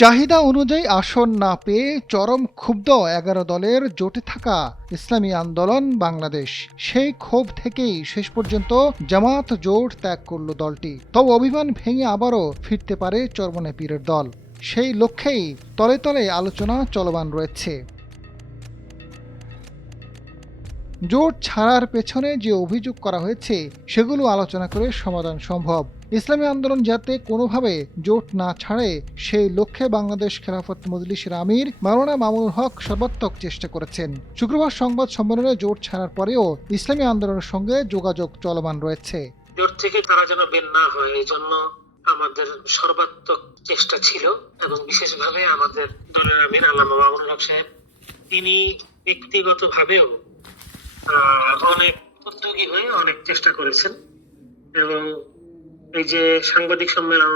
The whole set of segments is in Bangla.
চাহিদা অনুযায়ী আসন না পেয়ে চরম ক্ষুব্ধ ১১ দলের জোটে থাকা ইসলামী আন্দোলন বাংলাদেশ। সেই ক্ষোভ থেকেই শেষ পর্যন্ত জামায়াত জোট ত্যাগ করল দলটি। তবে অভিমান ভেঙে আবারও ফিরতে পারে চরমনে পীরের দল। সেই লক্ষ্যেই তলে তলে আলোচনা চলমান রয়েছে। জোট ছাড়ার পেছনে যে অভিযোগ করা হয়েছে সেগুলো আলোচনা করে সমাধান সম্ভব। ইসলামী আন্দোলন যাতে কোনোভাবে জোট না ছাড়ে সেই লক্ষ্যে বাংলাদেশ খেলাফত মজলিসের আমির মাওলানা মামুনুল হক সর্বাত্মক চেষ্টা করেছেন। শুক্রবার সংবাদ সম্মেলনে জোট ছাড়ার পরেও ইসলামী আন্দোলনের সঙ্গে যোগাযোগ চলমান রয়েছে। জোট থেকে তারা যেন বের না হয় এই জন্য আমাদের সর্বাত্মক চেষ্টা ছিল, এবং বিশেষভাবে আমাদের দলের আমির আল্লামা মামুনুল হক সাহেব তিনি ব্যক্তিগতভাবেও অনেক উদ্যোগী হয়ে অনেক চেষ্টা করেছেন। এবং এই যে সাংবাদিক সম্মেলন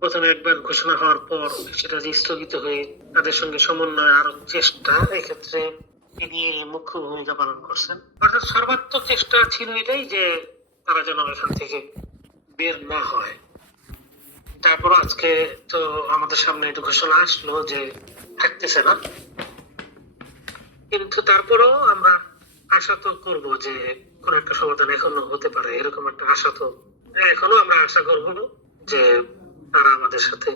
প্রথমে একবার ঘোষণা হওয়ার পর সেটা যে স্থগিত হয়ে তাদের সঙ্গে সমন্বয় আরো চেষ্টা, এক্ষেত্রে তিনি মুখ্য ভূমিকা পালন করছেন। অর্থাৎ সর্বাত্মক চেষ্টা ছিল এটাই যে তারা যেন এখান থেকে বের না হয়। তারপর আজকে তো আমাদের সামনে একটু ঘোষণা আসলো যে থাকতেছে না, কিন্তু তারপরও আমরা আশা তো করবো যে কোন একটা সমাধান এখনো হতে পারে, এরকম একটা আশা তো এখনো আমরা আশা করবো যে তারা আমাদের সাথে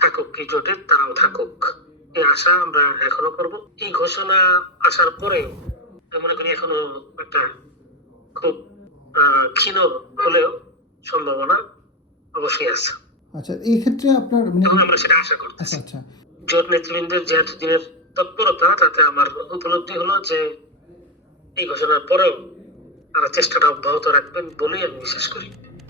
থাকুক, কি জোটের তারাও থাকুক, এই আশা আমরা এখনো করব। এই ঘোষণা আসার পরেও মনে করি এখনো একটা খুব ক্ষীণ হলেও সম্ভাবনা অবশ্যই আছে। আচ্ছা, এই ক্ষেত্রে আপনার আমরা সেটা আশা করতেছি। জোট নেতৃবৃন্দের যে এতদিনের তৎপরতা, তাতে আমার উপলব্ধি হলো যে এই ঘোষণার পরেও তারা চেষ্টাটা অব্যাহত রাখবেন বলেই আমি বিশ্বাস করি।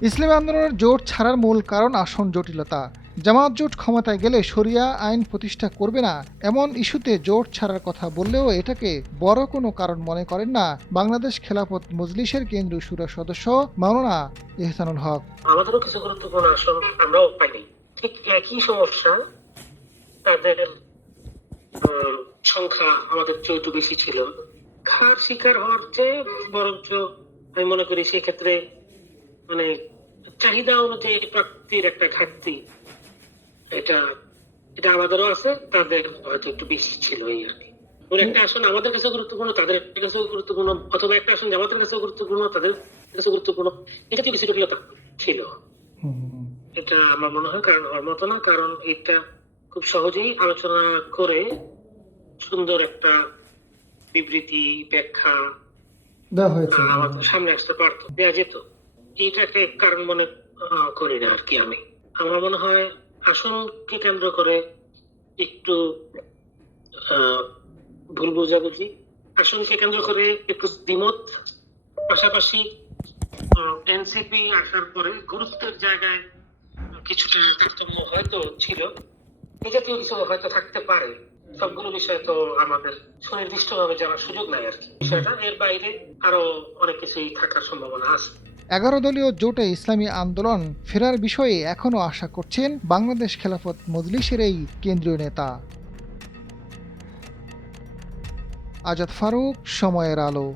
ইসলামী আন্দোলনের জোট ছাড়ার মূল কারণ আসন জটিলতা। জামায়াত জোট ক্ষমতায় গেলে শরিয়া আইন প্রতিষ্ঠা করবে না এমন ইস্যুতে জোট ছাড়ার কথা বললেও এটাকে বড় কোনো কারণ মনে করেন না বাংলাদেশ খেলাফত মজলিসের কেন্দ্রীয় শুরা সদস্য মাওলানা ইহসানুল হক। আমাদেরও কিছু গুরুত্বপূর্ণ আসন আমরাও পাইনি, ঠিক একই সমস্যা। তাদের সংখ্যা আমাদের চেয়ে একটু বেশি ছিল। খার শিকার হওয়ার চেয়ে বরঞ্চ আমি মনে করি সেই ক্ষেত্রে মানে চাহিদা অনুযায়ী প্রাপ্তির একটা ঘাটতি, এটা আমাদেরও আছে, তাদের হয়তো একটু বেশি ছিল। এই আর কি, একটা আসন আমাদের কাছে গুরুত্বপূর্ণ, তাদের কাছে গুরুত্বপূর্ণ, অথবা একটা আসন জামাতের কাছে গুরুত্বপূর্ণ, তাদের কাছে গুরুত্বপূর্ণ, এটা কিছু জটিলতা ছিল। এটা আমার মনে হয় কারণ হওয়ার মতো না, কারণ এটা খুব সহজেই আলোচনা করে সুন্দর একটা বিবৃতি ব্যাখ্যা আমাদের সামনে আসতে পারতো, দেওয়া যেত। এইটাকে কারণ মনে করি না আর কি। আমার মনে হয় আসনকে কেন্দ্র করে একটু ভুল বোঝাবুঝি, আসনকে কেন্দ্র করে একটু দ্বিমত, পাশাপাশি এনসিপি আসার পরে গুরুত্বের জায়গায় কিছুটা তারতম্য হয়তো ছিল, এই জাতীয় কিছু হয়তো থাকতে পারে। সবগুলো বিষয় তো আমাদের সুনির্দিষ্টভাবে জানার সুযোগ নাই আর কি। বিষয়টা এর বাইরে আরো অনেক কিছুই থাকার সম্ভাবনা আছে। 11 দলীয় জোটে ইসলামী আন্দোলন ফেরার বিষয়ে এখনও আশা করছেন বাংলাদেশ খেলাফত মজলিসের এই কেন্দ্রীয় নেতা। আজাদ ফারুক, সময়ের আলো।